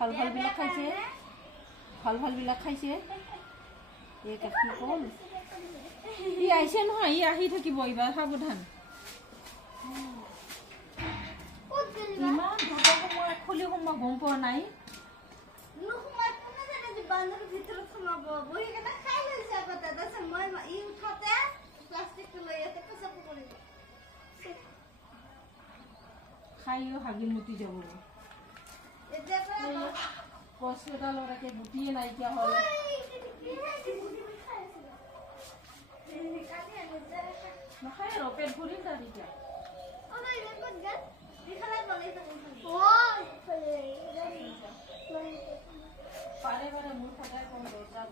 ভাল ভাল বিলাক খাইছে ভাল ভাল বিলাক খাইছে এই কাকি কল ই আইছে নহয় ই আহি থাকিব এইবাৰ সাৱধান ইমান দুটা সময় খুলি সময় গম পোৱা নাই নুসুমাই কোনে জানে যে বান্দৰ ভিতৰত সোমাব বহি কেনে খাই লৈছে আকৌ দাদা মই ই উঠাতে প্লাষ্টিকটো লৈ ইয়াতে কচাপ কৰিব খাইও হাগি মুতি যাব এতিয়া কষ্টডালকে গুটিয়ে নাইকিয়া হ'ল নাখায় আৰু পেট ভৰিল তাৰ এতিয়া বাৰে বাৰে মোৰ সদায় কম দৰকাৰ